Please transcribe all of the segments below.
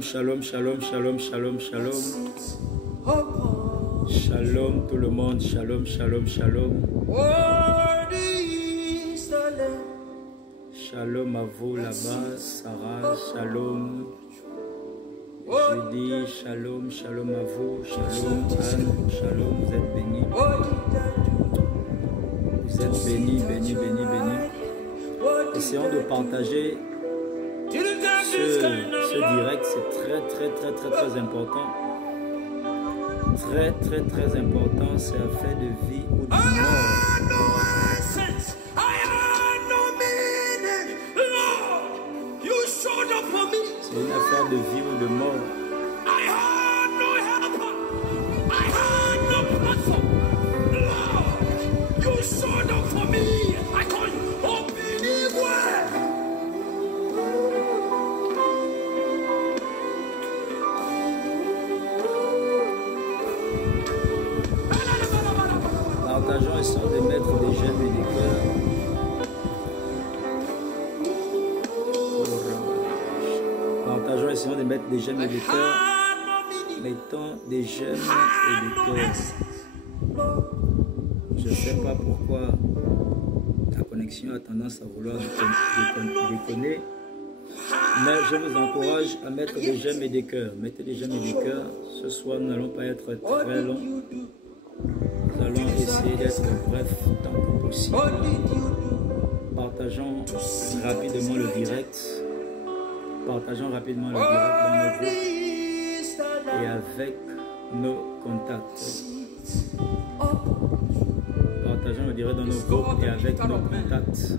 Shalom, shalom, shalom, shalom, shalom. Shalom tout le monde, shalom, shalom, shalom. Shalom à vous là-bas, Sarah, shalom. Judy, shalom, shalom à vous, shalom, Anne, shalom, vous êtes bénis. Vous êtes bénis, bénis, bénis, bénis. Essayons de partager ce direct, c'est très important. Très important, c'est affaire de vie ou de mort. C'est une affaire de vie ou de mort. Partageons, essayons de mettre des j'aime et des cœurs. Partageons, essayons de mettre des j'aime et des cœurs. Mettons des j'aime et des cœurs. Je ne sais pas pourquoi la connexion a tendance à vouloir déconner. Mais je vous encourage à mettre des j'aime et des cœurs. Mettez des j'aime et des cœurs. Ce soir, nous n'allons pas être très longs. Nous allons essayer d'être bref tant que possible. Partageons rapidement le direct. Partageons rapidement le direct dans nos groupes et avec nos contacts. Partageons le direct dans nos groupes et avec nos contacts.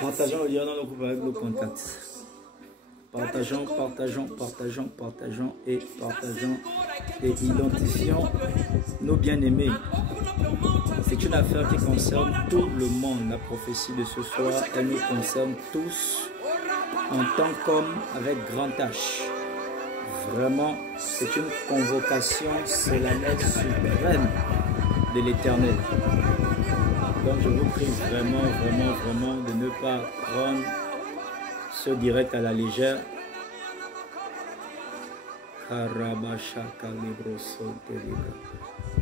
Partageons le direct dans nos groupes avec nos contacts. Partageons, partageons, partageons, partageons et partageons et identifions nos bien-aimés. C'est une affaire qui concerne tout le monde. La prophétie de ce soir, elle nous concerne tous en tant qu'hommes avec grand H. Vraiment, c'est une convocation solennelle suprême de l'Éternel. Donc je vous prie vraiment, vraiment, vraiment de ne pas prendre ce direct à la légère.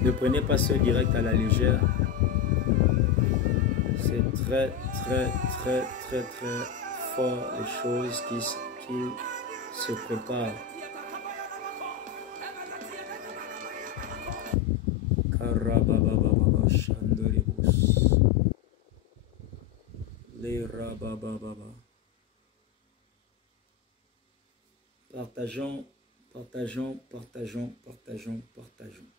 Ne prenez pas ce direct à la légère. C'est très, très, très, très, très fort les choses qui se préparent. Partageons, partageons, partageons, partageons, partageons.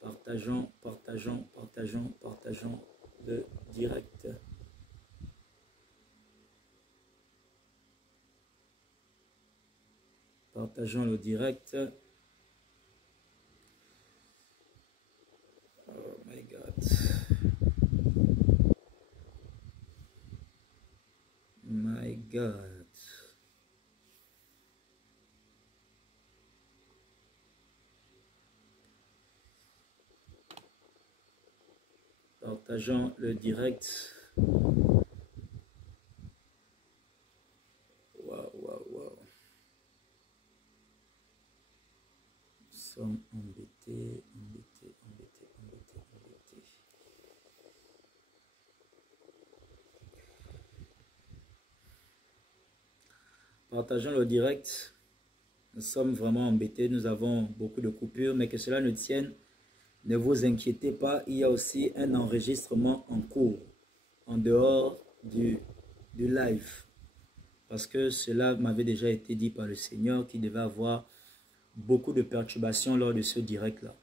Partageons, partageons, partageons, partageons le direct. Partageons le direct. Oh my God. My God. Partageons le direct. Waouh, waouh, waouh. Nous sommes embêtés, embêtés, embêtés, embêtés, embêtés. Partageons le direct. Nous sommes vraiment embêtés. Nous avons beaucoup de coupures, mais que cela ne tienne. Ne vous inquiétez pas, il y a aussi un enregistrement en cours, en dehors du live. Parce que cela m'avait déjà été dit par le Seigneur qu'il devait avoir beaucoup de perturbations lors de ce direct-là.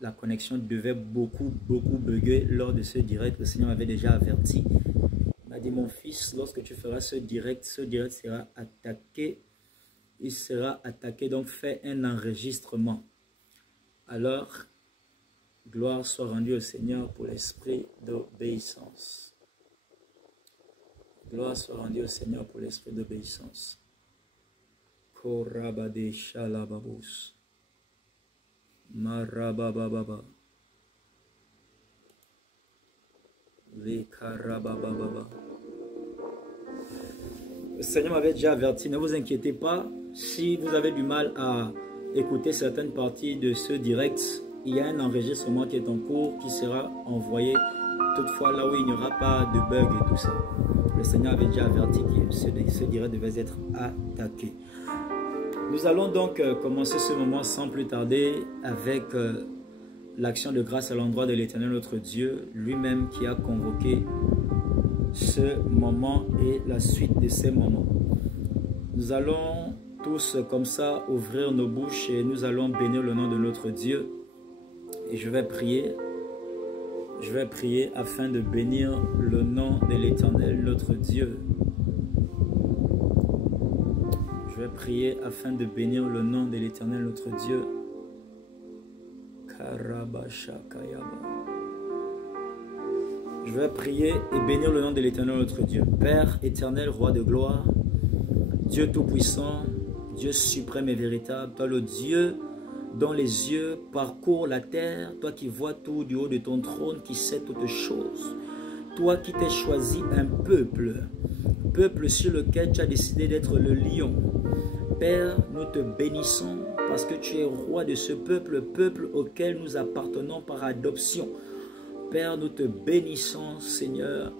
La connexion devait beaucoup bugger lors de ce direct. Le Seigneur m'avait déjà averti. Il m'a dit, mon fils, lorsque tu feras ce direct sera attaqué. Il sera attaqué, donc fais un enregistrement. Alors, gloire soit rendue au Seigneur pour l'esprit d'obéissance. Gloire soit rendue au Seigneur pour l'esprit d'obéissance. Korabade shalababos. Marabababa. Vekarabababa. Le Seigneur m'avait déjà averti, ne vous inquiétez pas. Si vous avez du mal à écouter certaines parties de ce direct, il y a un enregistrement qui est en cours qui sera envoyé toutefois là où il n'y aura pas de bug et tout ça. Le Seigneur avait déjà averti que ce direct devait être attaqué. Nous allons donc commencer ce moment sans plus tarder avec l'action de grâce à l'endroit de l'Éternel notre Dieu, lui-même qui a convoqué ce moment et la suite de ces moments. Nous allons tous comme ça ouvrir nos bouches et nous allons bénir le nom de notre Dieu. Et je vais prier afin de bénir le nom de l'Éternel, notre Dieu. Je vais prier afin de bénir le nom de l'Éternel, notre Dieu. Je vais prier et bénir le nom de l'Éternel, notre Dieu. Père éternel, roi de gloire, Dieu tout-puissant, Dieu suprême et véritable, toi le Dieu dont les yeux parcourent la terre, toi qui vois tout du haut de ton trône, qui sais toutes choses. Toi qui t'es choisi un peuple sur lequel tu as décidé d'être le lion. Père, nous te bénissons parce que tu es roi de ce peuple, peuple auquel nous appartenons par adoption. Père, nous te bénissons, Seigneur,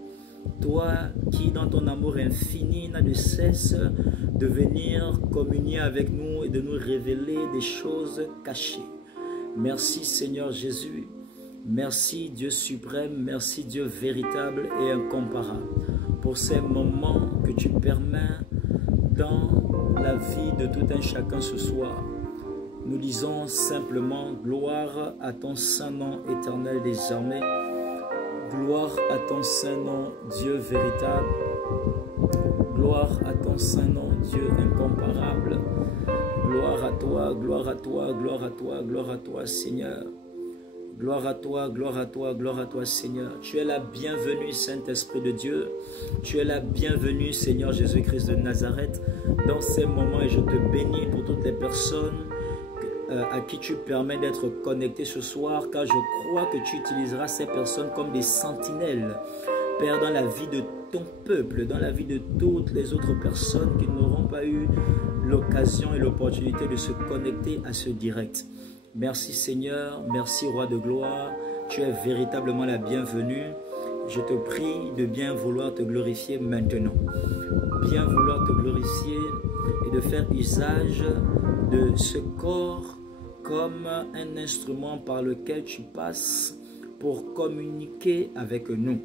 toi qui, dans ton amour infini, n'a de cesse de venir communier avec nous et de nous révéler des choses cachées. Merci, Seigneur Jésus. Merci, Dieu suprême. Merci, Dieu véritable et incomparable, pour ces moments que tu permets dans la vie de tout un chacun ce soir. Nous disons simplement gloire à ton saint nom éternel des armées. Gloire à ton saint nom, Dieu véritable. Gloire à ton saint nom, Dieu incomparable. Gloire à toi, gloire à toi, gloire à toi, gloire à toi, Seigneur. Gloire à toi, gloire à toi, gloire à toi, Seigneur. Tu es la bienvenue, Saint-Esprit de Dieu. Tu es la bienvenue, Seigneur Jésus-Christ de Nazareth, dans ces moments. Et je te bénis pour toutes les personnes à qui tu permets d'être connectés ce soir, car je crois que tu utiliseras ces personnes comme des sentinelles, Père, dans la vie de ton peuple, dans la vie de toutes les autres personnes qui n'auront pas eu l'occasion et l'opportunité de se connecter à ce direct. Merci Seigneur, merci Roi de gloire, tu es véritablement la bienvenue. Je te prie de bien vouloir te glorifier maintenant, bien vouloir te glorifier et de faire usage de ce corps comme un instrument par lequel tu passes pour communiquer avec nous.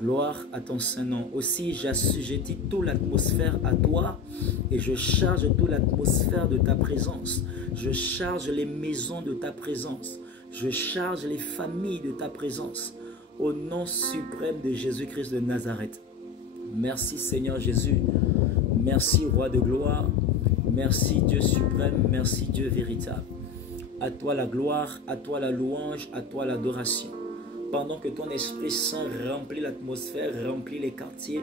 Gloire à ton Saint-Nom. Aussi, j'assujettis toute l'atmosphère à toi et je charge toute l'atmosphère de ta présence. Je charge les maisons de ta présence. Je charge les familles de ta présence. Au nom suprême de Jésus-Christ de Nazareth. Merci Seigneur Jésus. Merci Roi de gloire. Merci Dieu suprême. Merci Dieu véritable. À toi la gloire, à toi la louange, à toi l'adoration. Pendant que ton Esprit Saint remplit l'atmosphère, remplit les quartiers,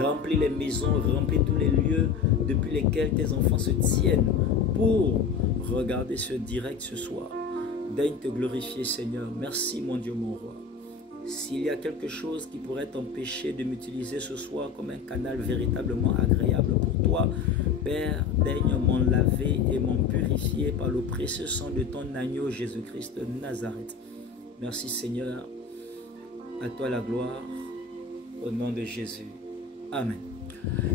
remplit les maisons, remplit tous les lieux depuis lesquels tes enfants se tiennent pour regarder ce direct ce soir. Daigne te glorifier Seigneur. Merci mon Dieu, mon Roi. S'il y a quelque chose qui pourrait t'empêcher de m'utiliser ce soir comme un canal véritablement agréable pour toi, Père, daigne m'en laver et m'en purifier par le précieux sang de ton agneau Jésus-Christ de Nazareth. Merci Seigneur. À toi la gloire, au nom de Jésus. Amen.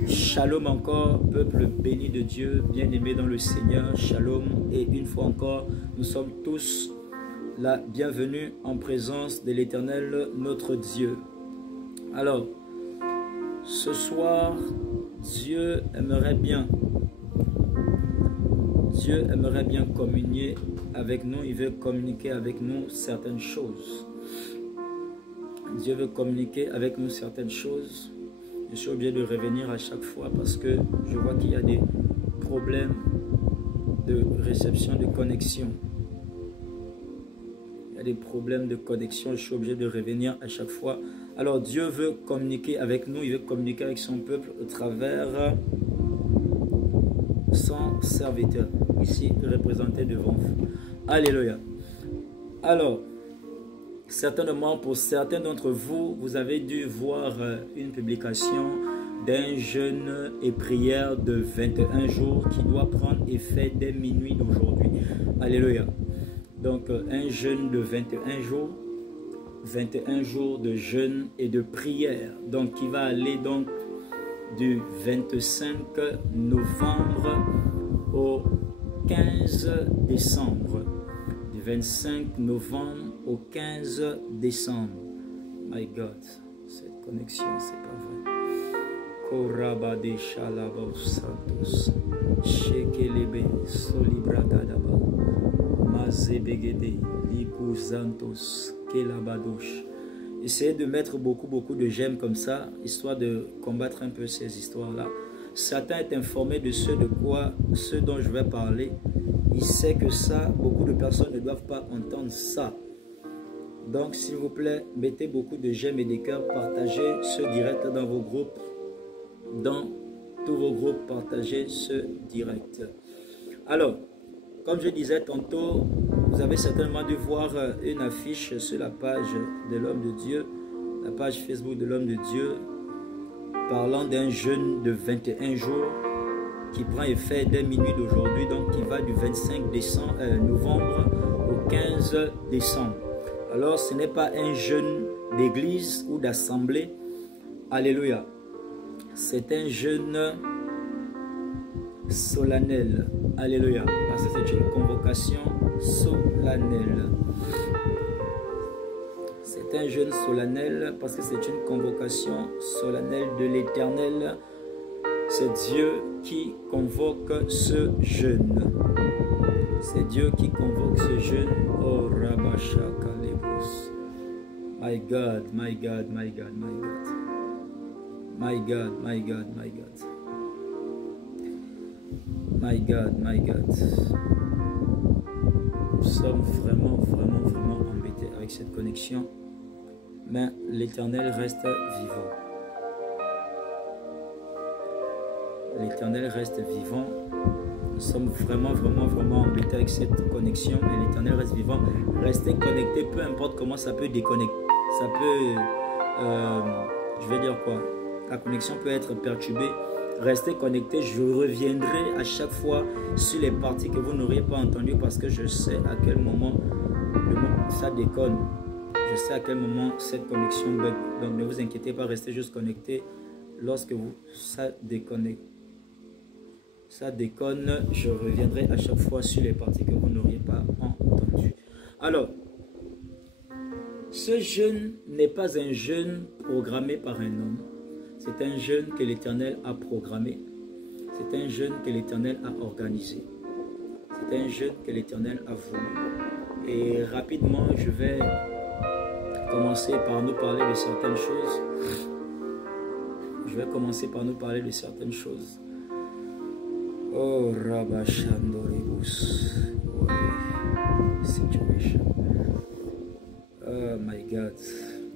Shalom encore, peuple béni de Dieu, bien-aimé dans le Seigneur. Shalom. Et une fois encore, nous sommes tous la bienvenue en présence de l'Éternel, notre Dieu. Alors, ce soir, Dieu aimerait bien communier avec nous. Il veut communiquer avec nous certaines choses. Dieu veut communiquer avec nous certaines choses. Je suis obligé de revenir à chaque fois parce que je vois qu'il y a des problèmes de réception, de connexion. Il y a des problèmes de connexion. Je suis obligé de revenir à chaque fois. Alors Dieu veut communiquer avec nous. Il veut communiquer avec son peuple au travers son serviteur, ici représenté devant vous. Alléluia. Alors, certainement pour certains d'entre vous, vous avez dû voir une publication d'un jeûne et prière de 21 jours qui doit prendre effet dès minuit d'aujourd'hui. Alléluia. Donc un jeûne de 21 jours de jeûne et de prière. Donc qui va aller donc du 25 novembre au 15 décembre. Du 25 novembre au 15 décembre. My God, cette connexion, c'est pas vrai. Korabade Shalabo Santos, Shekelebe Solibragadaba, Mazebegede, Liku Santos, Kelabadosh. Essayez de mettre beaucoup de j'aime comme ça, histoire de combattre un peu ces histoires-là. Satan est informé de ce dont je vais parler. Il sait que ça, beaucoup de personnes ne doivent pas entendre ça. Donc, s'il vous plaît, mettez beaucoup de j'aime et des cœurs, partagez ce direct dans vos groupes. Dans tous vos groupes, partagez ce direct. Alors, comme je disais tantôt, vous avez certainement dû voir une affiche sur la page de l'homme de Dieu, la page Facebook de l'homme de Dieu, parlant d'un jeûne de 21 jours qui prend effet dès minuit d'aujourd'hui, donc qui va du 25 novembre au 15 décembre. Alors ce n'est pas un jeûne d'église ou d'assemblée, alléluia, c'est un jeûne solennel, alléluia, parce que c'est une convocation solennelle. C'est un jeûne solennel parce que c'est une convocation solennelle de l'Éternel. C'est Dieu qui convoque ce jeûne. C'est Dieu qui convoque ce jeûne. Oh Rabasha Kalebus. My God, my God, my God, my God. My God, my God, my God. My God, my God. Nous sommes vraiment embêtés avec cette connexion. Mais l'Éternel reste vivant. L'Éternel reste vivant. Nous sommes vraiment embêtés avec cette connexion. Mais l'Éternel reste vivant. Restez connectés, peu importe comment ça peut déconnecter. Ça peut, je vais dire quoi? La connexion peut être perturbée. Restez connectés. Je reviendrai à chaque fois sur les parties que vous n'auriez pas entendues parce que je sais à quel moment ça déconne. Je sais à quel moment cette connexion bug. Donc ne vous inquiétez pas, restez juste connectés. Lorsque ça déconne, je reviendrai à chaque fois sur les parties que vous n'auriez pas entendues. Alors, ce jeûne n'est pas un jeûne programmé par un homme. C'est un jeûne que l'Éternel a programmé. C'est un jeûne que l'Éternel a organisé. C'est un jeûne que l'Éternel a voulu. Et rapidement, je vais commencer par nous parler de certaines choses. Je vais commencer par nous parler de certaines choses. Oh, Rabashandoribus. Situation. Oh my God.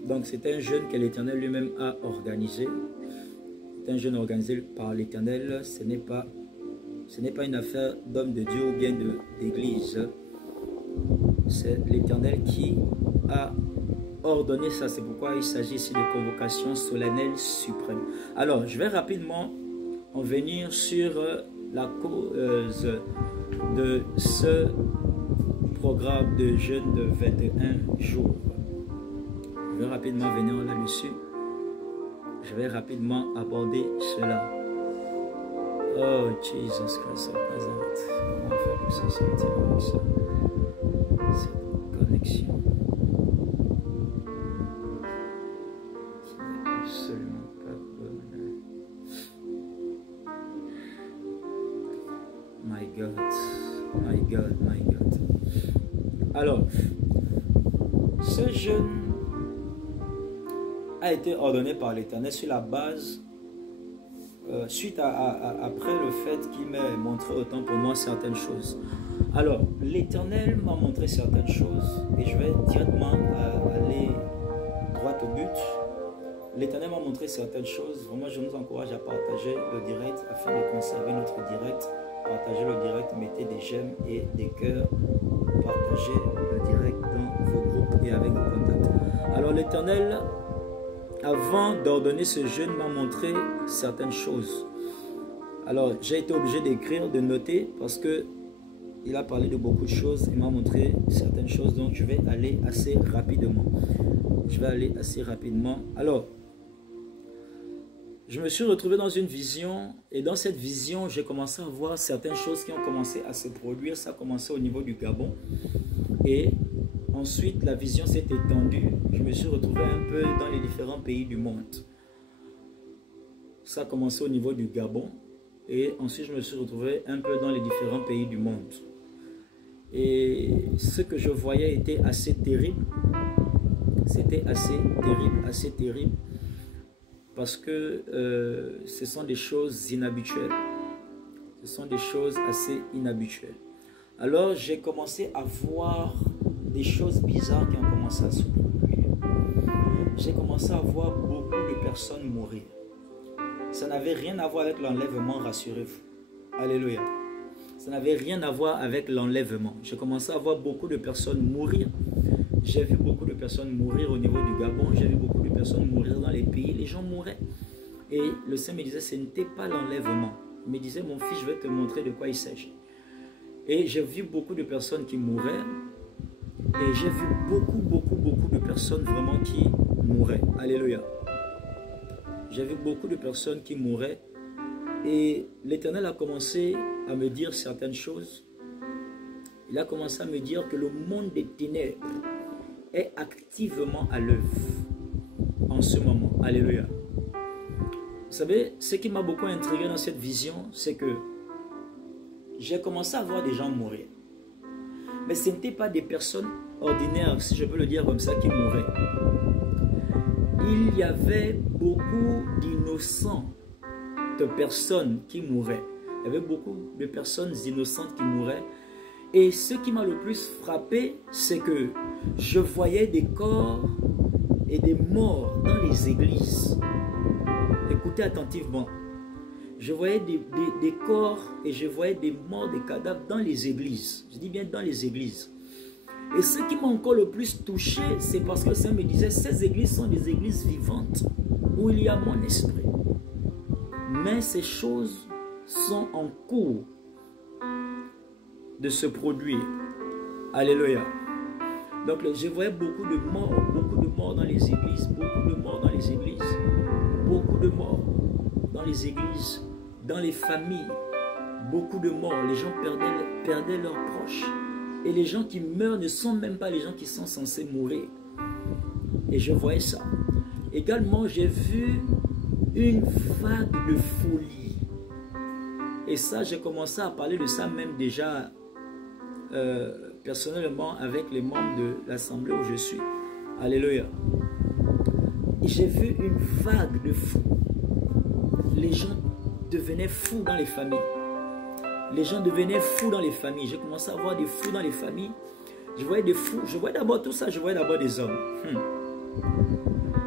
Donc c'est un jeûne que l'Éternel lui-même a organisé. C'est un jeûne organisé par l'Éternel. Ce n'est pas une affaire d'homme de Dieu ou bien d'église. C'est l'Éternel qui a ordonné ça. C'est pourquoi il s'agit ici de convocation solennelle suprême. Alors, je vais rapidement en venir sur la cause de ce programme de jeûne de 21 jours. Je vais rapidement venir là-dessus. Je vais rapidement aborder cela. Oh, Jesus Christ of Nazareth. Comment faire pour s'en sortir avec ça? Cette connexion. Qui n'est absolument pas bonne. My God. My God, my God. Alors, ce jeûne a été ordonné par l'Éternel sur la base, suite après le fait qu'il m'ait montré autant pour moi certaines choses. Alors, l'Éternel m'a montré certaines choses et je vais directement aller droit au but. L'Éternel m'a montré certaines choses. Vraiment, je vous encourage à partager le direct afin de conserver notre direct. Partagez le direct, mettez des j'aime et des cœurs. Partagez le direct dans vos groupes et avec vos contacts. Alors, l'Éternel, avant d'ordonner ce jeûne, m'a montré certaines choses. Alors, j'ai été obligé d'écrire, de noter, parce que il a parlé de beaucoup de choses. Il m'a montré certaines choses, donc je vais aller assez rapidement. Alors, je me suis retrouvé dans une vision, et dans cette vision, j'ai commencé à voir certaines choses qui ont commencé à se produire. Ça a commencé au niveau du Gabon, et ensuite, la vision s'est étendue. Je me suis retrouvé un peu dans les différents pays du monde. Ça a commencé au niveau du Gabon. Et ensuite, je me suis retrouvé un peu dans les différents pays du monde. Et ce que je voyais était assez terrible. C'était assez terrible. Parce que ce sont des choses inhabituelles. Ce sont des choses assez inhabituelles. Alors, j'ai commencé à voir des choses bizarres qui ont commencé à se produire. J'ai commencé à voir beaucoup de personnes mourir. Ça n'avait rien à voir avec l'enlèvement, rassurez-vous. Alléluia. Ça n'avait rien à voir avec l'enlèvement. J'ai commencé à voir beaucoup de personnes mourir. J'ai vu beaucoup de personnes mourir au niveau du Gabon. J'ai vu beaucoup de personnes mourir dans les pays. Les gens mouraient. Et le Saint me disait, ce n'était pas l'enlèvement. Il me disait, mon fils, je vais te montrer de quoi il s'agit. Et j'ai vu beaucoup de personnes qui mouraient. Et j'ai vu beaucoup de personnes vraiment qui mouraient. Alléluia. J'ai vu beaucoup de personnes qui mouraient. Et l'Éternel a commencé à me dire certaines choses. Il a commencé à me dire que le monde des ténèbres est activement à l'œuvre en ce moment. Alléluia. Vous savez, ce qui m'a beaucoup intrigué dans cette vision, c'est que j'ai commencé à voir des gens mourir. Mais ce n'étaient pas des personnes ordinaires, si je peux le dire comme ça, qui mouraient. Il y avait beaucoup d'innocents, de personnes qui mouraient. Il y avait beaucoup de personnes innocentes qui mouraient. Et ce qui m'a le plus frappé, c'est que je voyais des corps et des morts dans les églises. Écoutez attentivement. Je voyais des corps et je voyais des morts, des cadavres dans les églises. Je dis bien dans les églises. Et ce qui m'a encore le plus touché, c'est parce que ça me disait, ces églises sont des églises vivantes où il y a mon esprit. Mais ces choses sont en cours de se produire. Alléluia. Donc je voyais beaucoup de morts dans les églises, beaucoup de morts dans les églises, beaucoup de morts dans les églises, dans les familles, beaucoup de morts. Les gens perdaient leurs proches. Et les gens qui meurent ne sont même pas les gens qui sont censés mourir. Et je voyais ça. Également, j'ai vu une vague de folie. Et ça, j'ai commencé à parler de ça même déjà personnellement avec les membres de l'assemblée où je suis. Alléluia. Et j'ai vu une vague de fous. Les gens devenaient fous dans les familles. Les gens devenaient fous dans les familles. J'ai commencé à voir des fous dans les familles. Je voyais des fous. Je voyais d'abord tout ça. Je voyais d'abord des hommes.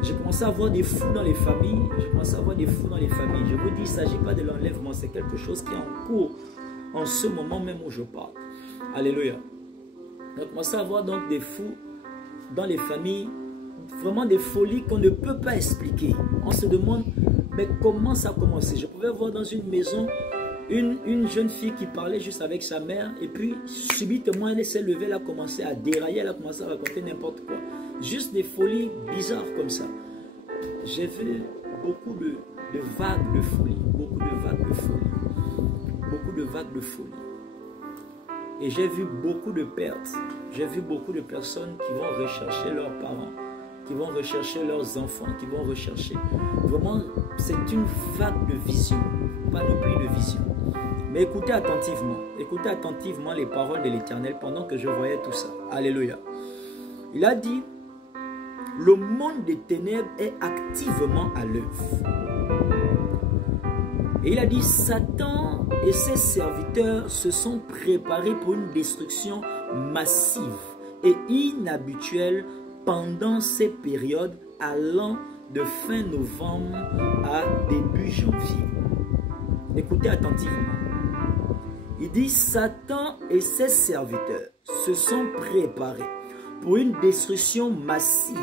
J'ai commencé à voir des fous dans les familles. J'ai commencé à voir des fous dans les familles. Je vous dis, il ne s'agit pas de l'enlèvement. C'est quelque chose qui est en cours en ce moment même où je parle. Alléluia. On a commencé à voir donc des fous dans les familles. Vraiment des folies qu'on ne peut pas expliquer. On se demande, mais comment ça a commencé? Je pouvais voir dans une maison une jeune fille qui parlait juste avec sa mère et puis subitement elle s'est levée, elle a commencé à dérailler, elle a commencé à raconter n'importe quoi. Juste des folies bizarres comme ça. J'ai vu beaucoup de vagues de folie, beaucoup de vagues de folie, beaucoup de vagues de folie. Et j'ai vu beaucoup de pertes. J'ai vu beaucoup de personnes qui vont rechercher leurs parents, qui vont rechercher leurs enfants, qui vont rechercher. Vraiment, c'est une vague de vision, panoplie de vision. Mais écoutez attentivement les paroles de l'Éternel pendant que je voyais tout ça. Alléluia. Il a dit, le monde des ténèbres est activement à l'œuvre. Et il a dit, Satan et ses serviteurs se sont préparés pour une destruction massive et inhabituelle pendant ces périodes allant de fin novembre à début janvier. Écoutez attentivement. Il dit, Satan et ses serviteurs se sont préparés pour une destruction massive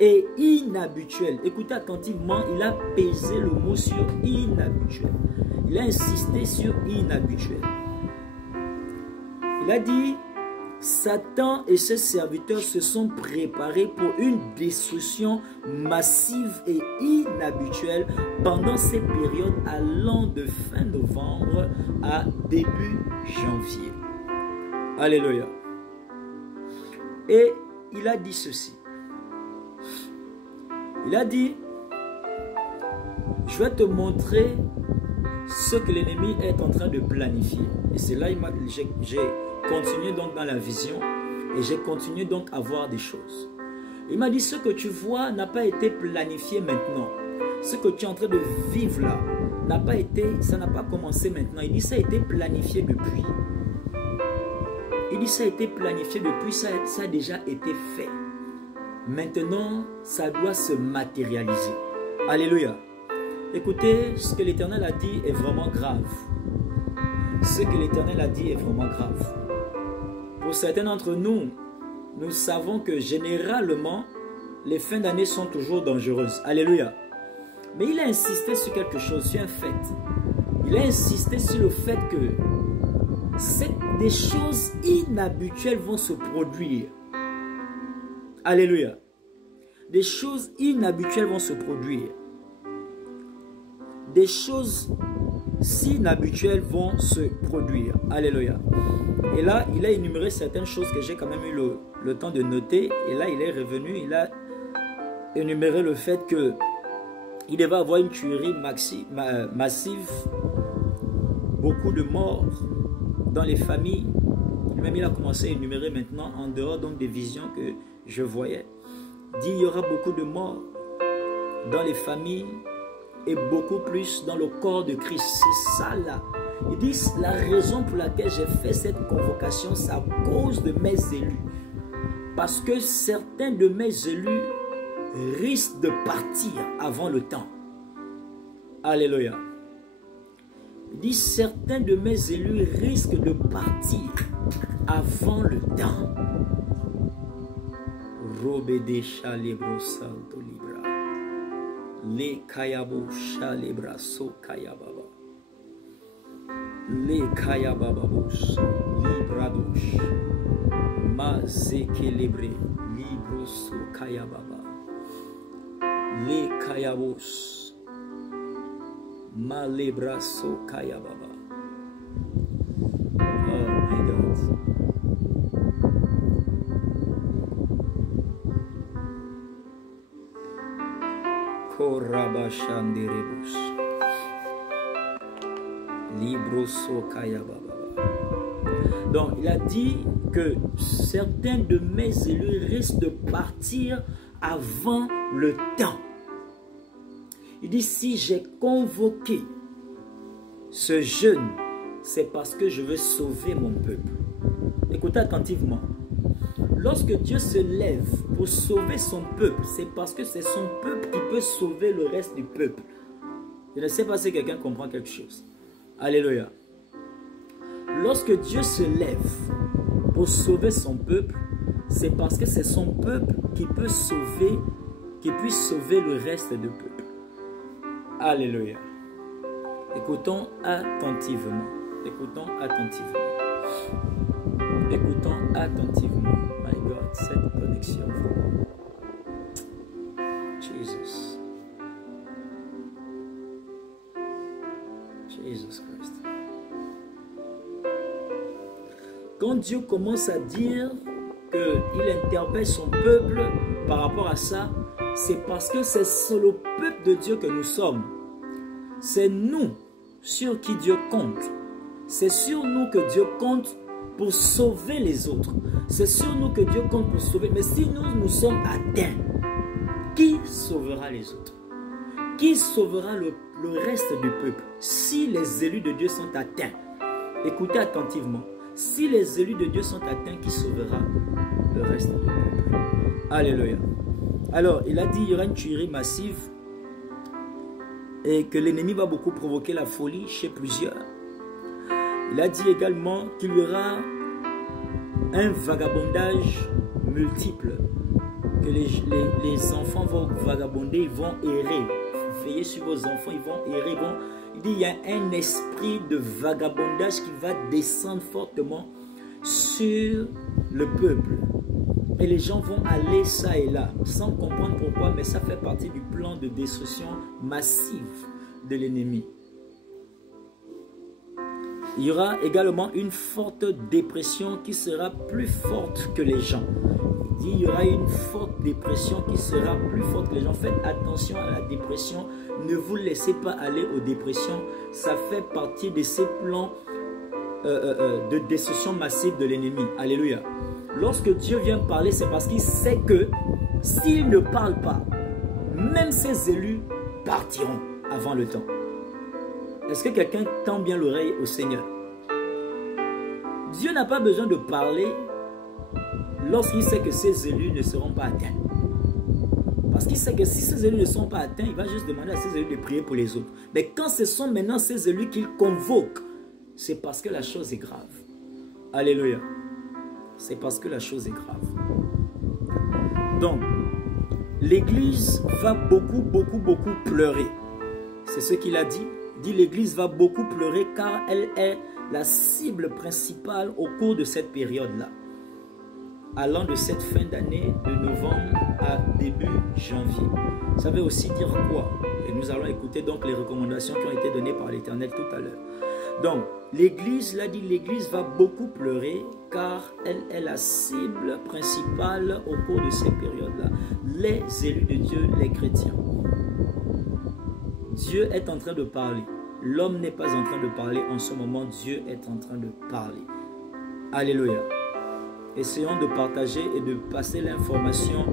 et inhabituelle. Écoutez attentivement, il a pesé le mot sur inhabituel. Il a insisté sur inhabituel. Il a dit, Satan et ses serviteurs se sont préparés pour une destruction massive et inhabituelle pendant ces périodes allant de fin novembre à début janvier. Alléluia. Et il a dit ceci. Il a dit, je vais te montrer ce que l'ennemi est en train de planifier. Et c'est là que j'ai continué donc dans la vision et j'ai continué donc à voir des choses. Il m'a dit, ce que tu vois n'a pas été planifié maintenant. Ce que tu es en train de vivre là, ça n'a pas commencé maintenant. Il dit, ça a été planifié depuis. Il dit, ça a été planifié depuis, ça a déjà été fait. Maintenant, ça doit se matérialiser. Alléluia. Écoutez, ce que l'Éternel a dit est vraiment grave. ce que l'Éternel a dit est vraiment grave. Pour certains d'entre nous, nous savons que généralement, les fins d'année sont toujours dangereuses. Alléluia. Mais il a insisté sur quelque chose, sur un fait. Il a insisté sur le fait que des choses inhabituelles vont se produire. Alléluia. Des choses inhabituelles vont se produire. Des choses inhabituelles vont se produire. Alléluia. Et là, il a énuméré certaines choses que j'ai quand même eu le temps de noter. Et là, il est revenu, il a énuméré le fait que il devait y avoir une tuerie massive, beaucoup de morts dans les familles. Même il a commencé à énumérer maintenant, en dehors donc des visions que je voyais, dit il y aura beaucoup de morts dans les familles et beaucoup plus dans le corps de Christ. C'est ça là. Il dit la raison pour laquelle j'ai fait cette convocation, c'est à cause de mes élus. Parce que certains de mes élus risquent de partir avant le temps. Alléluia. Il dit certains de mes élus risquent de partir avant le temps. Robede chalebro santo libra. Le kayabo chalebra so kayababa. Le kayabababos librados. Ma zekelebre libro so kayababa. Le kayabos ma lebraso kayababa. Oh my God. Korabashanderebus libroso kayababa. Donc il a dit que certains de mes élus risquent de partir avant le temps. Il dit si j'ai convoqué ce jeûne, c'est parce que je veux sauver mon peuple. Écoutez attentivement. Lorsque Dieu se lève pour sauver son peuple, c'est parce que c'est son peuple qui peut sauver le reste du peuple. Je ne sais pas si quelqu'un comprend quelque chose. Alléluia. Lorsque Dieu se lève pour sauver son peuple, c'est parce que c'est son peuple qui peut sauver, qui puisse sauver le reste du peuple. Alléluia. Écoutons attentivement. Écoutons attentivement. Écoutons attentivement. My God, cette connexion. Jesus. Jesus Christ. Quand Dieu commence à dire qu'il interpelle son peuple par rapport à ça, c'est parce que c'est sur le peuple de Dieu que nous sommes. C'est nous sur qui Dieu compte. C'est sur nous que Dieu compte pour sauver les autres. C'est sur nous que Dieu compte pour sauver. Mais si nous sommes atteints, qui sauvera les autres? Qui sauvera le reste du peuple? Si les élus de Dieu sont atteints, écoutez attentivement. Si les élus de Dieu sont atteints, qui sauvera le reste du peuple? Alléluia. Alors, il a dit qu'il y aura une tuerie massive et que l'ennemi va beaucoup provoquer la folie chez plusieurs. Il a dit également qu'il y aura un vagabondage multiple, que les enfants vont vagabonder, ils vont errer. Veillez sur vos enfants, ils vont errer. Il dit qu'il y a un esprit de vagabondage qui va descendre fortement sur le peuple. Et les gens vont aller ça et là, sans comprendre pourquoi, mais ça fait partie du plan de destruction massive de l'ennemi. Il y aura également une forte dépression qui sera plus forte que les gens. Il dit qu'il y aura une forte dépression qui sera plus forte que les gens. Faites attention à la dépression. Ne vous laissez pas aller aux dépressions. Ça fait partie de ces plans de destruction massive de l'ennemi. Alléluia. Lorsque Dieu vient parler, c'est parce qu'il sait que s'il ne parle pas, même ses élus partiront avant le temps. Est-ce que quelqu'un tend bien l'oreille au Seigneur? Dieu n'a pas besoin de parler lorsqu'il sait que ses élus ne seront pas atteints. Parce qu'il sait que si ses élus ne sont pas atteints, il va juste demander à ses élus de prier pour les autres. Mais quand ce sont maintenant ses élus qu'il convoque, c'est parce que la chose est grave. Alléluia. C'est parce que la chose est grave. Donc, l'Église va beaucoup pleurer. C'est ce qu'il a dit. Il dit l'Église va beaucoup pleurer car elle est la cible principale au cours de cette période-là. Allant de cette fin d'année, de novembre à début janvier. Ça veut aussi dire quoi? Et nous allons écouter donc les recommandations qui ont été données par l'Éternel tout à l'heure. Donc, l'Église, l'a dit, l'Église va beaucoup pleurer car elle est la cible principale au cours de ces périodes-là. Les élus de Dieu, les chrétiens. Dieu est en train de parler. L'homme n'est pas en train de parler en ce moment. Dieu est en train de parler. Alléluia. Essayons de partager et de passer l'information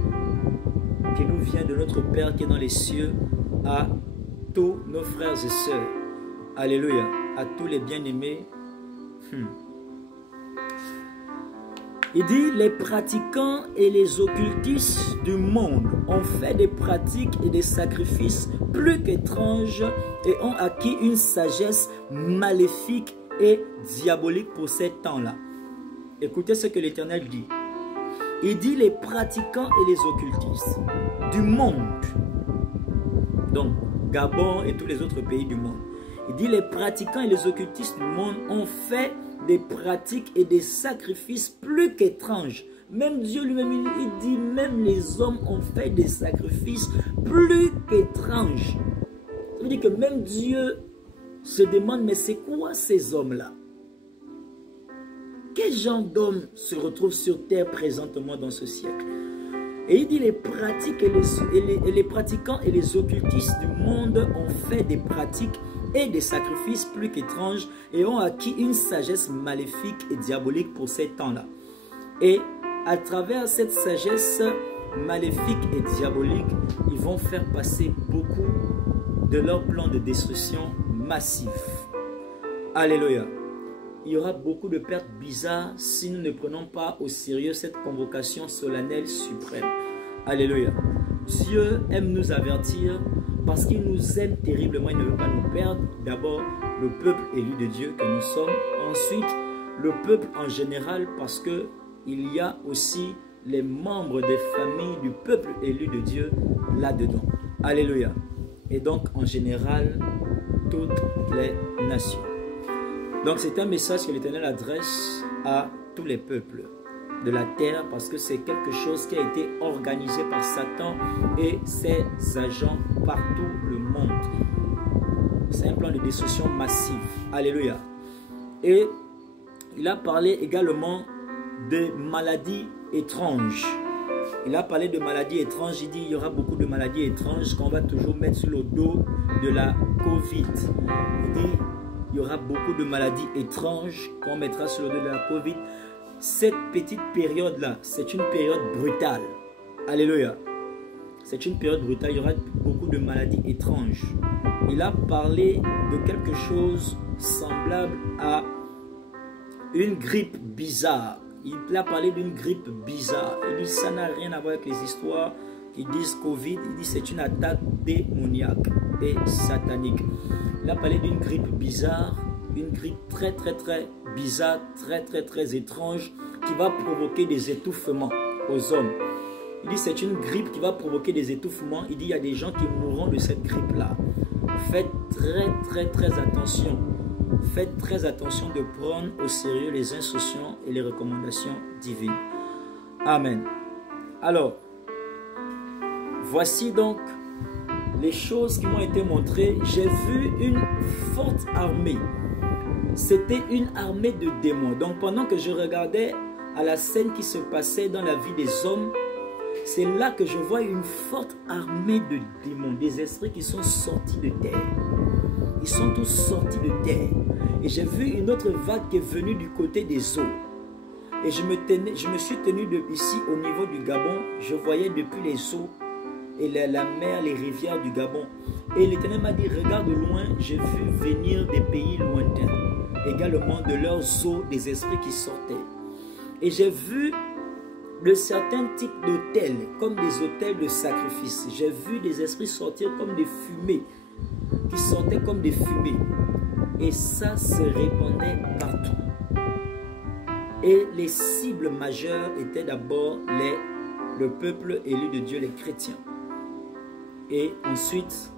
qui nous vient de notre Père qui est dans les cieux à tous nos frères et sœurs. Alléluia. À tous les bien-aimés. Il dit, les pratiquants et les occultistes du monde ont fait des pratiques et des sacrifices plus qu'étranges et ont acquis une sagesse maléfique et diabolique pour ces temps-là. Écoutez ce que l'Éternel dit. Il dit les pratiquants et les occultistes du monde. Donc, Gabon et tous les autres pays du monde. Il dit les pratiquants et les occultistes du monde ont fait des pratiques et des sacrifices plus qu'étranges. Même Dieu lui-même, il dit même les hommes ont fait des sacrifices plus qu'étranges. Ça veut dire que même Dieu se demande, mais c'est quoi ces hommes-là? Quel genre d'hommes se retrouvent sur terre présentement dans ce siècle? Et il dit les pratiques et les pratiquants et les occultistes du monde ont fait des pratiques et des sacrifices plus qu'étranges et ont acquis une sagesse maléfique et diabolique pour ces temps-là. Et à travers cette sagesse maléfique et diabolique, ils vont faire passer beaucoup de leur plan de destruction massif. Alléluia. Il y aura beaucoup de pertes bizarres si nous ne prenons pas au sérieux cette convocation solennelle suprême. Alléluia. Dieu aime nous avertir parce qu'il nous aime terriblement. Il ne veut pas nous perdre. D'abord, le peuple élu de Dieu que nous sommes. Ensuite, le peuple en général parce qu'il y a aussi les membres des familles du peuple élu de Dieu là-dedans. Alléluia. Et donc, en général, toutes les nations. Donc c'est un message que l'Éternel adresse à tous les peuples de la terre parce que c'est quelque chose qui a été organisé par Satan et ses agents partout le monde. C'est un plan de destruction massive. Alléluia. Et il a parlé également de maladies étranges. Il a parlé de maladies étranges. Il dit il y aura beaucoup de maladies étranges qu'on va toujours mettre sur le dos de la Covid. Il dit il y aura beaucoup de maladies étranges qu'on mettra sur le dos de la Covid. Cette petite période-là, c'est une période brutale. Alléluia. C'est une période brutale. Il y aura beaucoup de maladies étranges. Il a parlé de quelque chose semblable à une grippe bizarre. Il a parlé d'une grippe bizarre. Il dit ça n'a rien à voir avec les histoires qui disent Covid. Il dit c'est une attaque démoniaque et satanique. Il a parlé d'une grippe bizarre, une grippe très bizarre, très étrange qui va provoquer des étouffements aux hommes. Il dit c'est une grippe qui va provoquer des étouffements. Il dit il y a des gens qui mourront de cette grippe-là. Faites très attention. Faites très attention de prendre au sérieux les instructions et les recommandations divines. Amen. Alors, voici donc les choses qui m'ont été montrées. J'ai vu une forte armée. C'était une armée de démons. Donc pendant que je regardais à la scène qui se passait dans la vie des hommes, c'est là que je vois une forte armée de démons, des esprits qui sont sortis de terre. Ils sont tous sortis de terre. Et j'ai vu une autre vague qui est venue du côté des eaux. Et je me suis tenu ici au niveau du Gabon. Je voyais depuis les eaux et la mer, les rivières du Gabon. Et l'Éternel m'a dit, regarde loin, j'ai vu venir des pays lointains. Également de leurs eaux, des esprits qui sortaient. Et j'ai vu de certains types d'hôtels, comme des hôtels de sacrifice. J'ai vu des esprits sortir comme des fumées, qui sortaient comme des fumées. et ça se répandait partout. Et les cibles majeures étaient d'abord le peuple élu de Dieu, les chrétiens. Et ensuite,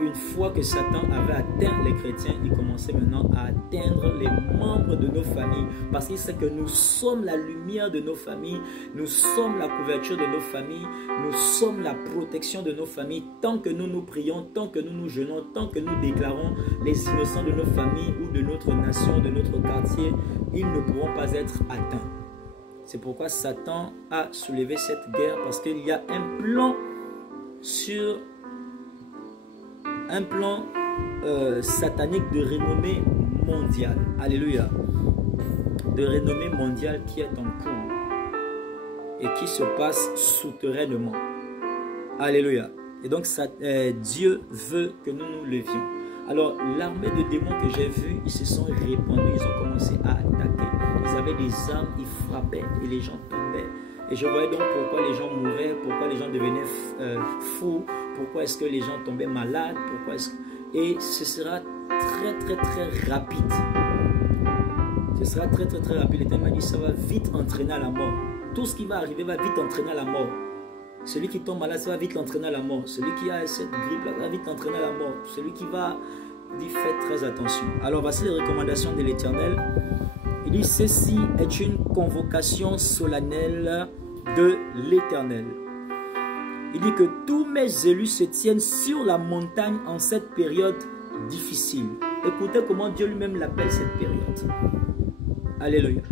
une fois que Satan avait atteint les chrétiens, il commençait maintenant à atteindre les membres de nos familles. Parce qu'il sait que nous sommes la lumière de nos familles, nous sommes la couverture de nos familles, nous sommes la protection de nos familles. Tant que nous nous prions, tant que nous nous jeûnons, tant que nous déclarons les innocents de nos familles ou de notre nation, de notre quartier, ils ne pourront pas être atteints. C'est pourquoi Satan a soulevé cette guerre, parce qu'il y a un plan sur un plan satanique de renommée mondiale. Alléluia. De renommée mondiale qui est en cours et qui se passe souterrainement. Alléluia. Et donc Dieu veut que nous nous levions. Alors l'armée de démons que j'ai vus, ils se sont répandus, ils ont commencé à attaquer. Ils avaient des armes, ils frappaient et les gens tombaient. Et je voyais donc pourquoi les gens mouraient, pourquoi les gens devenaient fous, pourquoi est-ce que les gens tombaient malades, pourquoi est-ce que... Et ce sera très rapide. Ce sera très rapide. L'Éternel m'a dit, ça va vite entraîner à la mort. Tout ce qui va arriver va vite entraîner à la mort. Celui qui tombe malade, ça va vite l'entraîner à la mort. Celui qui a cette grippe-là, va vite l'entraîner à la mort. Celui qui va... Il dit, faites très attention. Alors, voici les recommandations de l'Éternel. Il dit, ceci est une convocation solennelle de l'Éternel. Il dit que tous mes élus se tiennent sur la montagne en cette période difficile. Écoutez comment Dieu lui-même l'appelle cette période. Alléluia.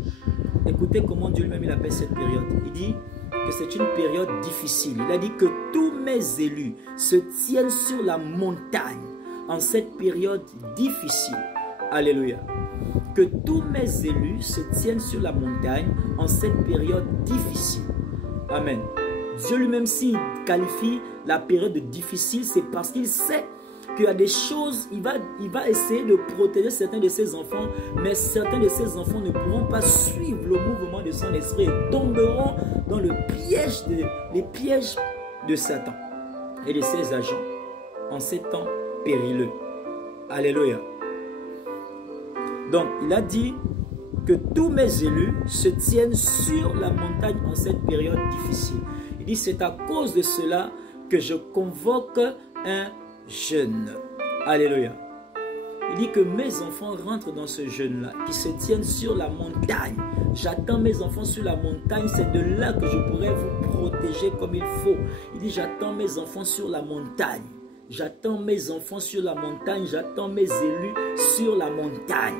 Écoutez comment Dieu lui-même l'appelle cette période. Il dit que c'est une période difficile. Il a dit que tous mes élus se tiennent sur la montagne en cette période difficile. Alléluia. Que tous mes élus se tiennent sur la montagne en cette période difficile. Amen. Dieu lui-même, s'il qualifie la période difficile, c'est parce qu'il sait qu'il y a des choses, il va essayer de protéger certains de ses enfants, mais certains de ses enfants ne pourront pas suivre le mouvement de son esprit et tomberont dans les pièges de Satan et de ses agents en ces temps périlleux. Alléluia. Donc, il a dit que tous mes élus se tiennent sur la montagne en cette période difficile. Il dit, c'est à cause de cela que je convoque un jeûne. Alléluia. Il dit que mes enfants rentrent dans ce jeûne-là, qui se tiennent sur la montagne. J'attends mes enfants sur la montagne, c'est de là que je pourrai vous protéger comme il faut. Il dit, j'attends mes enfants sur la montagne. J'attends mes enfants sur la montagne, j'attends mes élus sur la montagne.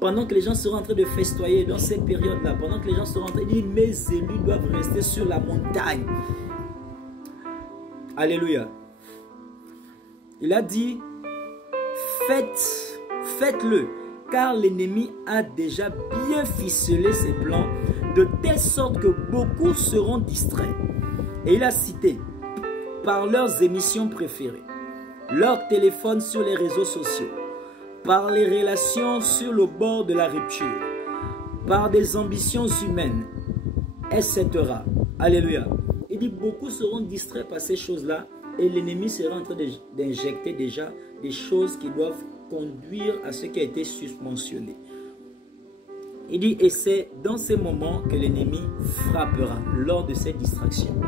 Pendant que les gens seront en train de festoyer dans cette période-là, pendant que les gens seront en train de dire, mes élus doivent rester sur la montagne. Alléluia. Il a dit, faites-le, car l'ennemi a déjà bien ficelé ses plans, de telle sorte que beaucoup seront distraits. Et il a cité, par leurs émissions préférées, leur téléphone sur les réseaux sociaux, par les relations sur le bord de la rupture, par des ambitions humaines, etc. Alléluia. Il dit, beaucoup seront distraits par ces choses-là et l'ennemi sera en train d'injecter déjà des choses qui doivent conduire à ce qui a été susmentionné. Il dit, et c'est dans ces moments que l'ennemi frappera, lors de ces distractions.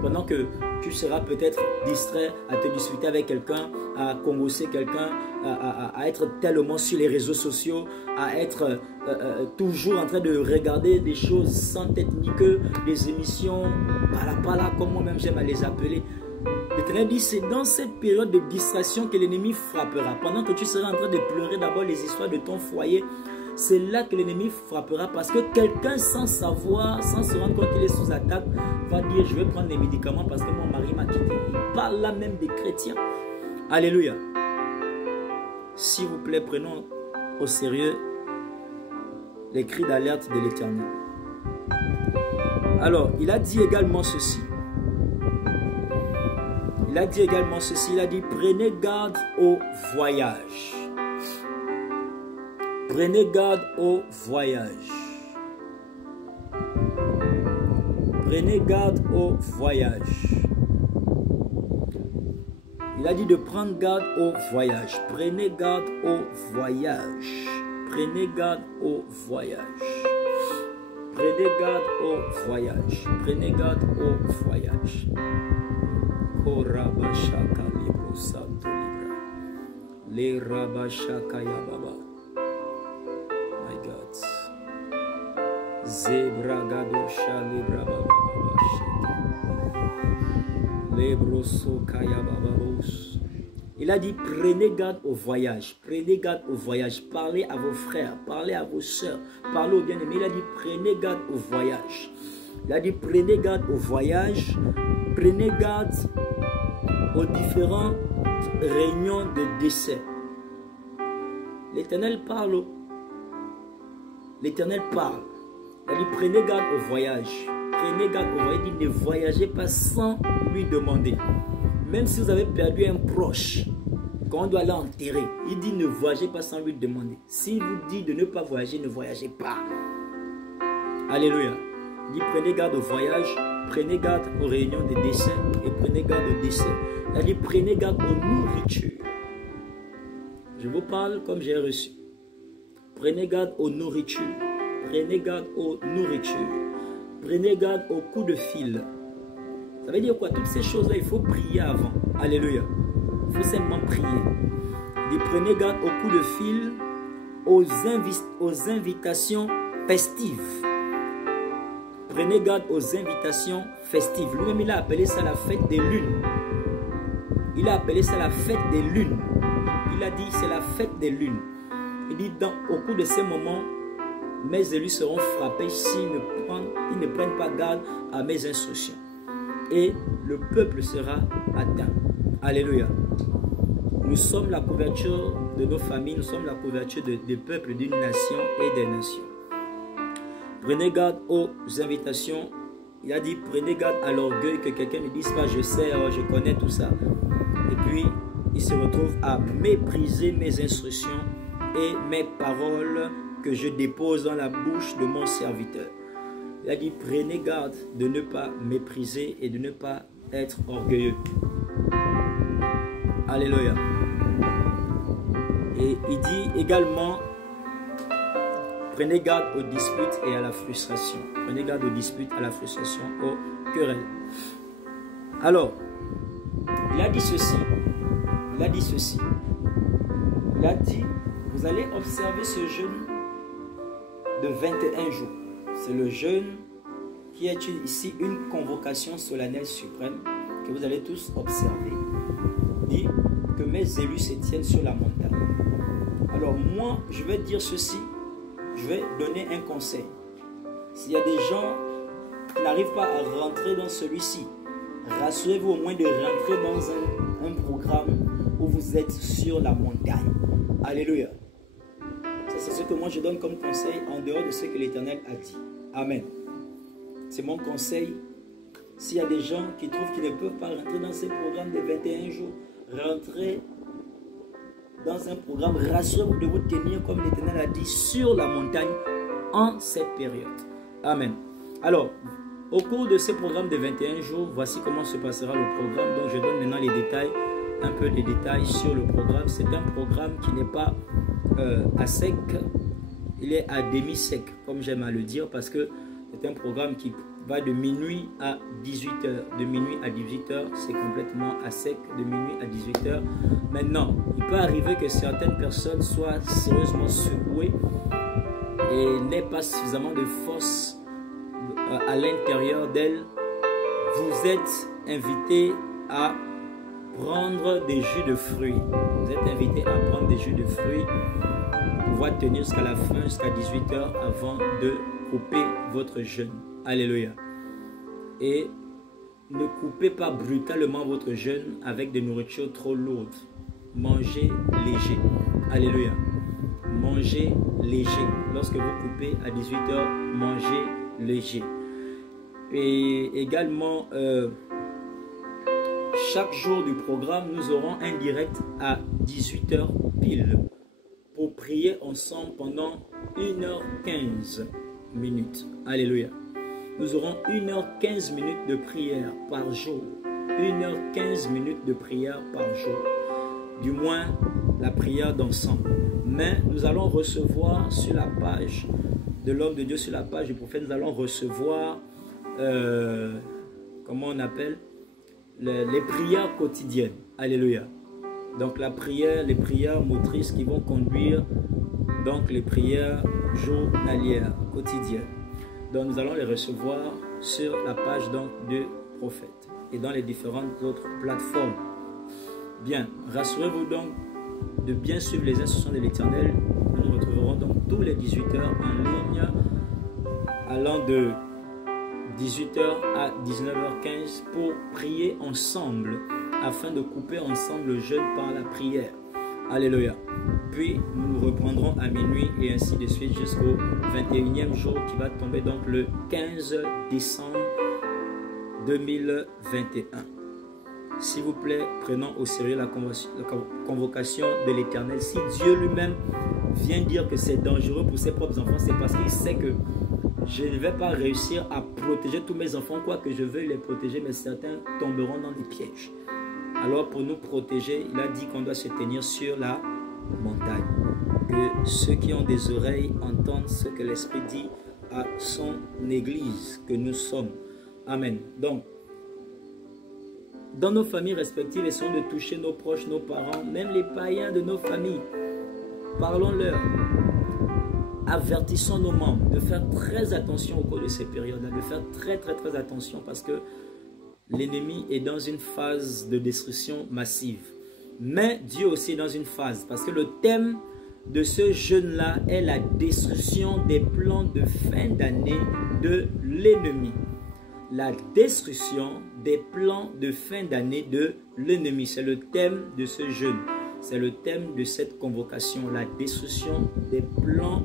Pendant que tu seras peut-être distrait à te discuter avec quelqu'un, à congosser quelqu'un, à être tellement sur les réseaux sociaux, à être toujours en train de regarder des choses sans tête ni queue, des émissions pala, comme moi-même j'aime à les appeler. L'Éternel dit, c'est dans cette période de distraction que l'ennemi frappera. Pendant que tu seras en train de pleurer d'abord les histoires de ton foyer, c'est là que l'ennemi frappera, parce que quelqu'un sans savoir, sans se rendre compte qu'il est sous attaque, va dire, je vais prendre des médicaments parce que mon mari m'a quitté. Il parle là même des chrétiens. Alléluia. S'il vous plaît, prenons au sérieux les cris d'alerte de l'Éternel. Alors, il a dit également ceci. Il a dit, prenez garde au voyage. Prenez garde au voyage. Prenez garde au voyage. Il a dit de prendre garde au voyage. Prenez garde au voyage. Prenez garde au voyage. Prenez garde au voyage. Prenez garde au voyage. Korabashaka libro santo libra. Le rabashaka yababa. My God. Zebra gadosha libra baba baba. Il a dit prenez garde au voyage, prenez garde au voyage, parlez à vos frères, parlez à vos soeurs, parlez aux bien-aimés. Il a dit prenez garde au voyage. Il a dit prenez garde au voyage, prenez garde aux différentes réunions de décès. L'Éternel parle. L'Éternel parle. Il a dit prenez garde au voyage. Prenez garde au voyage. Il dit ne voyagez pas sans lui demander. Même si vous avez perdu un proche, quand on doit l'enterrer, il dit ne voyagez pas sans lui demander. S'il vous dit de ne pas voyager, ne voyagez pas. Alléluia. Il dit prenez garde au voyage, prenez garde aux réunions de décès et prenez garde au décès. Il a dit prenez garde aux nourritures. Je vous parle comme j'ai reçu. Prenez garde aux nourritures. Prenez garde aux nourritures. Prenez garde aux coups de fil. Ça veut dire quoi? Toutes ces choses-là, il faut prier avant. Alléluia. Il faut simplement prier. Et prenez garde aux coups de fil, aux invitations festives. Prenez garde aux invitations festives. Lui-même, il a appelé ça la fête des lunes. Il a appelé ça la fête des lunes. Il a dit c'est la fête des lunes. Il dit au cours de ces moments, mes élus seront frappés s'ils ne prennent pas garde à mes instructions. Et le peuple sera atteint. Alléluia. Nous sommes la couverture de nos familles, nous sommes la couverture des peuples d'une nation et des nations. Prenez garde aux invitations. Il a dit prenez garde à l'orgueil, que quelqu'un ne dise pas je sais, je connais tout ça. Et puis il se retrouve à mépriser mes instructions et mes paroles que je dépose dans la bouche de mon serviteur. Il a dit prenez garde de ne pas mépriser et de ne pas être orgueilleux. Alléluia. Et il dit également prenez garde aux disputes et à la frustration. Prenez garde aux disputes, à la frustration, aux querelles. Alors, il a dit ceci. Il a dit ceci. Il a dit vous allez observer ce jeûne de 21 jours. C'est le jeûne qui est ici une convocation solennelle suprême que vous allez tous observer. Dit que mes élus se tiennent sur la montagne. Alors moi, je vais dire ceci, je vais donner un conseil. S'il y a des gens qui n'arrivent pas à rentrer dans celui-ci, rassurez-vous au moins de rentrer dans un programme où vous êtes sur la montagne. Alléluia. C'est ce que moi je donne comme conseil en dehors de ce que l'Éternel a dit. Amen. C'est mon conseil. S'il y a des gens qui trouvent qu'ils ne peuvent pas rentrer dans ce programme de 21 jours, rentrez dans un programme, rassurez-vous de vous tenir comme l'Éternel a dit sur la montagne en cette période. Amen. Alors, au cours de ce programme de 21 jours, voici comment se passera le programme. Donc je donne maintenant les détails, un peu des détails sur le programme. C'est un programme qui n'est pas à sec, il est à demi-sec, comme j'aime à le dire, parce que c'est un programme qui va de minuit à 18h. De minuit à 18h, c'est complètement à sec, de minuit à 18h. Maintenant, il peut arriver que certaines personnes soient sérieusement secouées et n'aient pas suffisamment de force à l'intérieur d'elles. Vous êtes invités à prendre des jus de fruits. Vous êtes invités à prendre des jus de fruits pour pouvoir tenir jusqu'à la fin, jusqu'à 18h avant de couper votre jeûne. Alléluia. Et ne coupez pas brutalement votre jeûne avec des nourritures trop lourdes. Mangez léger. Alléluia. Mangez léger. Lorsque vous coupez à 18h, mangez léger. Et également, chaque jour du programme, nous aurons un direct à 18h pile pour prier ensemble pendant 1h15 minutes. Alléluia. Nous aurons 1h15 minutes de prière par jour. 1h15 de prière par jour. Du moins, la prière d'ensemble. Mais nous allons recevoir sur la page de l'homme de Dieu, sur la page du prophète, nous allons recevoir, comment on appelle, les prières quotidiennes. Alléluia. Donc la prière, les prières motrices qui vont conduire donc les prières journalières, quotidiennes. Donc nous allons les recevoir sur la page donc du prophète et dans les différentes autres plateformes. Bien, rassurez-vous donc de bien suivre les instructions de l'Éternel. Nous nous retrouverons donc tous les 18h en ligne, allant de 18h à 19h15 pour prier ensemble, afin de couper ensemble le jeûne par la prière. Alléluia. Puis nous nous reprendrons à minuit et ainsi de suite jusqu'au 21e jour qui va tomber donc le 15 décembre 2021. S'il vous plaît, prenons au sérieux la convocation de l'Éternel. Si Dieu lui-même vient dire que c'est dangereux pour ses propres enfants, c'est parce qu'il sait que je ne vais pas réussir à protéger tous mes enfants, quoique je veuille les protéger, mais certains tomberont dans des pièges. Alors pour nous protéger, il a dit qu'on doit se tenir sur la montagne. Que ceux qui ont des oreilles entendent ce que l'Esprit dit à son Église que nous sommes. Amen. Donc, dans nos familles respectives, essayons de toucher nos proches, nos parents, même les païens de nos familles. Parlons-leur. Avertissons nos membres de faire très attention au cours de ces périodes-là, de faire très attention parce que l'ennemi est dans une phase de destruction massive. Mais Dieu aussi est dans une phase parce que le thème de ce jeûne-là est la destruction des plans de fin d'année de l'ennemi. La destruction des plans de fin d'année de l'ennemi. C'est le thème de ce jeûne. C'est le thème de cette convocation. La destruction des plans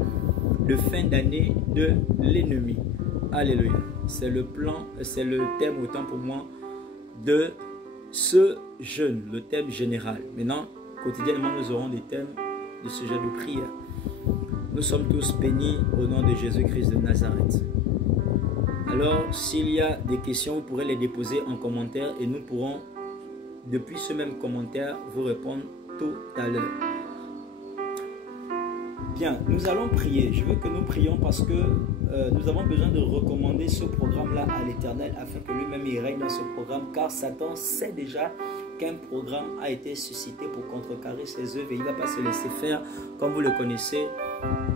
de fin d'année de l'ennemi. Alléluia. C'est le plan, c'est le thème autant pour moi de ce jeûne, le thème général. Maintenant, quotidiennement, nous aurons des thèmes de ce genre de prière. Nous sommes tous bénis au nom de Jésus-Christ de Nazareth. Alors, s'il y a des questions, vous pourrez les déposer en commentaire et nous pourrons, depuis ce même commentaire, vous répondre tout à l'heure. Bien, nous allons prier. Je veux que nous prions parce que nous avons besoin de recommander ce programme-là à l'Éternel afin que lui-même il règne dans ce programme, car Satan sait déjà qu'un programme a été suscité pour contrecarrer ses œuvres et il ne va pas se laisser faire. Comme vous le connaissez,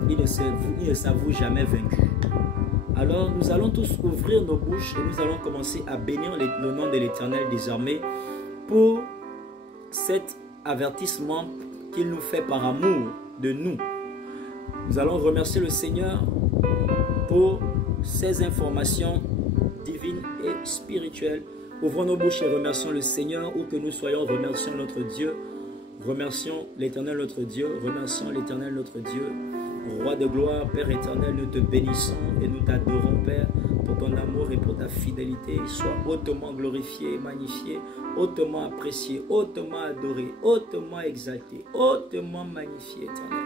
il ne s'avoue jamais vaincu. Alors, nous allons tous ouvrir nos bouches et nous allons commencer à bénir le nom de l'Éternel désormais pour cet avertissement qu'il nous fait par amour de nous. Nous allons remercier le Seigneur pour ces informations divines et spirituelles. Ouvrons nos bouches et remercions le Seigneur, où que nous soyons, remercions notre Dieu. Remercions l'Éternel notre Dieu, remercions l'Éternel notre Dieu. Roi de gloire, Père éternel, nous te bénissons et nous t'adorons, Père, pour ton amour et pour ta fidélité. Sois hautement glorifié, magnifié, hautement apprécié, hautement adoré, hautement exalté, hautement magnifié, éternel.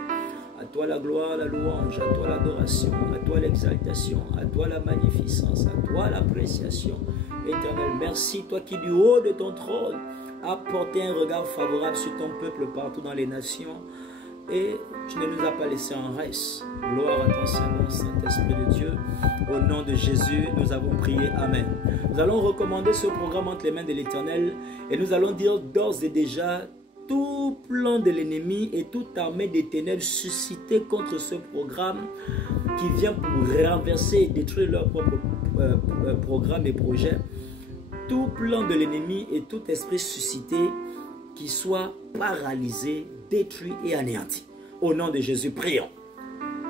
À toi la gloire, la louange, à toi l'adoration, à toi l'exaltation, à toi la magnificence, à toi l'appréciation. Éternel, merci, toi qui du haut de ton trône as porté un regard favorable sur ton peuple partout dans les nations. Et tu ne nous as pas laissé en reste. Gloire à ton Saint-Nom, Saint-Esprit de Dieu. Au nom de Jésus, nous avons prié. Amen. Nous allons recommander ce programme entre les mains de l'Éternel et nous allons dire d'ores et déjà tout plan de l'ennemi et toute armée des ténèbres suscitée contre ce programme qui vient pour renverser et détruire leur propre programme et projet. Tout plan de l'ennemi et tout esprit suscité qui soit paralysé, détruit et anéanti. Au nom de Jésus, prions.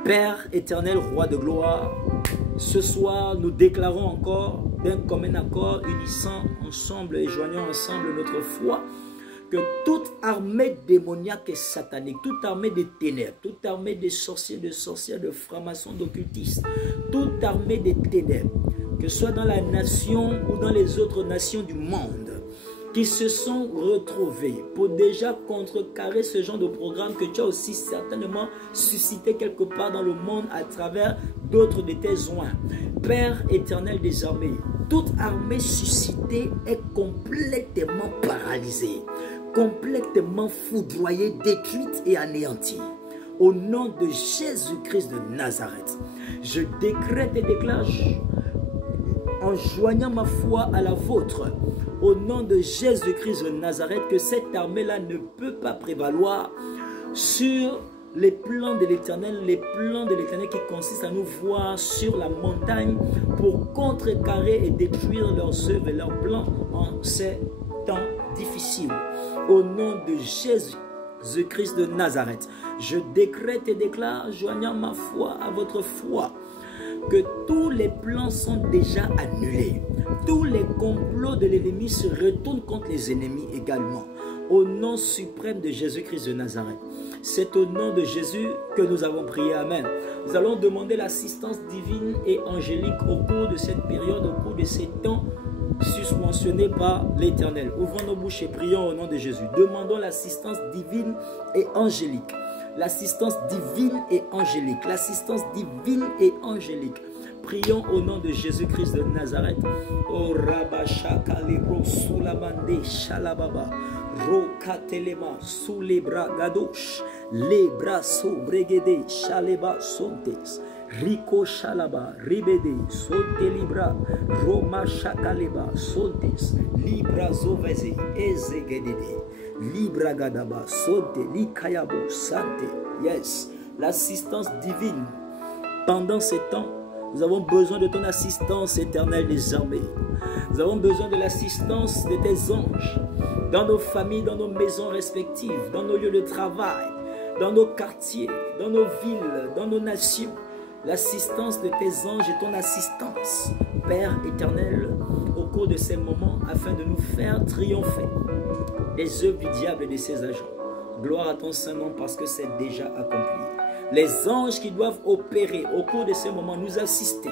Père éternel, roi de gloire, ce soir, nous déclarons encore d'un commun accord, unissant ensemble et joignant ensemble notre foi, que toute armée démoniaque et satanique, toute armée des ténèbres, toute armée des sorciers, de sorcières, de francs-maçons, d'occultistes, toute armée des ténèbres, que ce soit dans la nation ou dans les autres nations du monde, qui se sont retrouvés pour déjà contrecarrer ce genre de programme que tu as aussi certainement suscité quelque part dans le monde à travers d'autres de tes oins. Père éternel des armées, toute armée suscitée est complètement paralysée, complètement foudroyée, détruite et anéantie. Au nom de Jésus-Christ de Nazareth, je décrète et déclare, en joignant ma foi à la vôtre, au nom de Jésus-Christ de Nazareth, que cette armée-là ne peut pas prévaloir sur les plans de l'Éternel, qui consistent à nous voir sur la montagne pour contrecarrer et détruire leurs œuvres et leurs plans en ces temps difficiles. Au nom de Jésus-Christ de Nazareth, je décrète et déclare, joignant ma foi à votre foi, que tous les plans sont déjà annulés. Tous les complots de l'ennemi se retournent contre les ennemis également. Au nom suprême de Jésus-Christ de Nazareth. C'est au nom de Jésus que nous avons prié. Amen. Nous allons demander l'assistance divine et angélique au cours de cette période, au cours de ces temps susmentionnés par l'Éternel. Ouvrons nos bouches et prions au nom de Jésus. Demandons l'assistance divine et angélique. L'assistance divine et angélique. L'assistance divine et angélique. Prions au nom de Jésus-Christ de Nazareth. Oh Rabashaka Libro Sulamande Shalababa. Rokatelema sous les bras gadosh, les bras sobregede, chaleba sontes, rico chalaba, ribede, sonte libra, roma chakaleba, sontes, libra zoveze, ezegedede, libra gadaba, sonte, likayabo, sante. Yes, l'assistance divine. Pendant ces temps, nous avons besoin de ton assistance éternelle des armées. Nous avons besoin de l'assistance de tes anges dans nos familles, dans nos maisons respectives, dans nos lieux de travail, dans nos quartiers, dans nos villes, dans nos nations. L'assistance de tes anges et ton assistance, Père éternel, au cours de ces moments, afin de nous faire triompher des œuvres du diable et de ses agents. Gloire à ton Saint-Nom parce que c'est déjà accompli. Les anges qui doivent opérer au cours de ces moments, nous assister,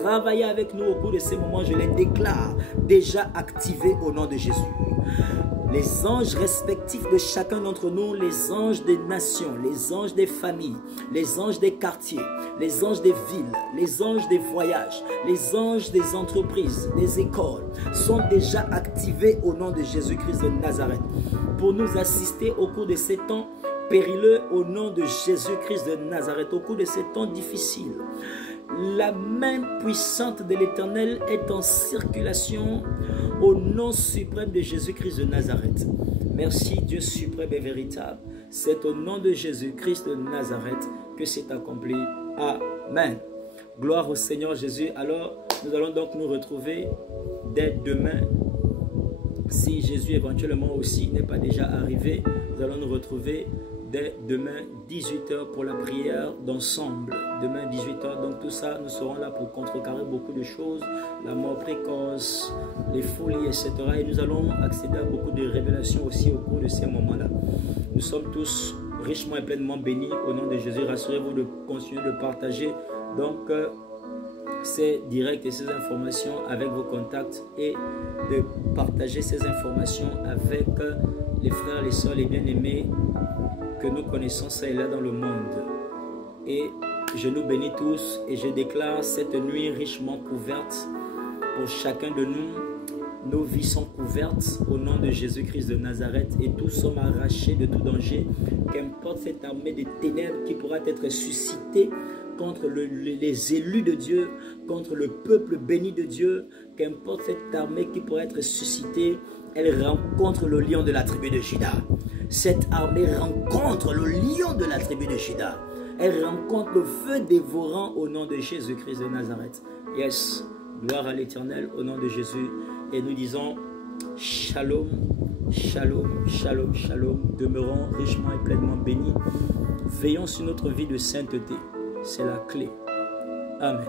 travailler avec nous au cours de ces moments, je les déclare déjà activés au nom de Jésus. Les anges respectifs de chacun d'entre nous, les anges des nations, les anges des familles, les anges des quartiers, les anges des villes, les anges des voyages, les anges des entreprises, des écoles, sont déjà activés au nom de Jésus-Christ de Nazareth pour nous assister au cours de ces temps périlleux au nom de Jésus-Christ de Nazareth, au cours de ces temps difficiles. La main puissante de l'Éternel est en circulation au nom suprême de Jésus-Christ de Nazareth. Merci Dieu suprême et véritable. C'est au nom de Jésus-Christ de Nazareth que c'est accompli. Amen. Gloire au Seigneur Jésus. Alors, nous allons donc nous retrouver dès demain. Si Jésus éventuellement aussi n'est pas déjà arrivé, nous allons nous retrouver dès demain 18h pour la prière d'ensemble. Demain 18h, donc tout ça, nous serons là pour contrecarrer beaucoup de choses, la mort précoce, les folies, etc. Et nous allons accéder à beaucoup de révélations aussi au cours de ces moments-là. Nous sommes tous richement et pleinement bénis au nom de Jésus. Rassurez-vous de continuer de partager donc ces directs et ces informations avec vos contacts et de partager ces informations avec les frères, les sœurs, les bien-aimés que nous connaissons ça et là dans le monde. Et je nous bénis tous et je déclare cette nuit richement couverte pour chacun de nous. Nos vies sont couvertes au nom de Jésus-Christ de Nazareth et tous sommes arrachés de tout danger. Qu'importe cette armée des ténèbres qui pourra être suscitée contre les élus de Dieu, contre le peuple béni de Dieu, qu'importe cette armée qui pourrait être suscitée, elle rencontre le lion de la tribu de Juda. Cette armée rencontre le lion de la tribu de Juda. Elle rencontre le feu dévorant au nom de Jésus-Christ de Nazareth. Yes, gloire à l'Éternel au nom de Jésus. Et nous disons shalom, shalom, shalom, shalom. Demeurons richement et pleinement bénis. Veillons sur notre vie de sainteté. C'est la clé. Amen.